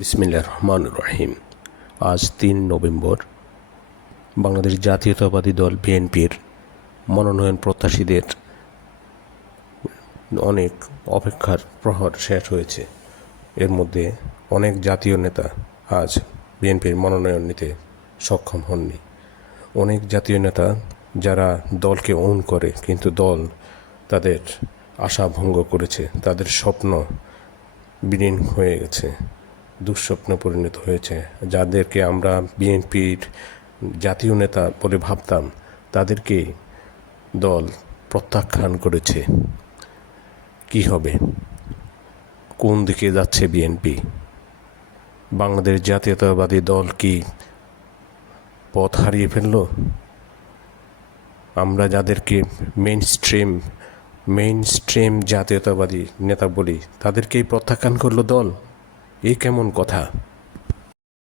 বিসমিল্লা রহমান রহিম। আজ তিন নভেম্বর, বাংলাদেশ জাতীয়তাবাদী দল বিএনপির মনোনয়ন প্রত্যাশীদের অনেক অপেক্ষার প্রহর শেষ হয়েছে। এর মধ্যে অনেক জাতীয় নেতা আজ বিএনপির মনোনয়ন নিতে সক্ষম হননি। অনেক জাতীয় নেতা যারা দলকে ওন করে, কিন্তু দল তাদের আশা ভঙ্গ করেছে, তাদের স্বপ্ন বিলীন হয়ে গেছে। দুঃস্বপ্নে পরিণত হয়েছে। যাদেরকে আমরা বিএনপির জাতীয় নেতা বলে ভাবতাম, তাদেরকে দল প্রত্যাখ্যান করেছে। কি হবে? কোন দিকে যাচ্ছে বিএনপি? বাংলাদেশ জাতীয়তাবাদী দল কি পথ হারিয়ে ফেলল? আমরা যাদেরকে মেন স্ট্রিম মেইন স্ট্রিম জাতীয়তাবাদী নেতা বলি, তাদেরকেই প্রত্যাখ্যান করল দল? এ কেমন কথা?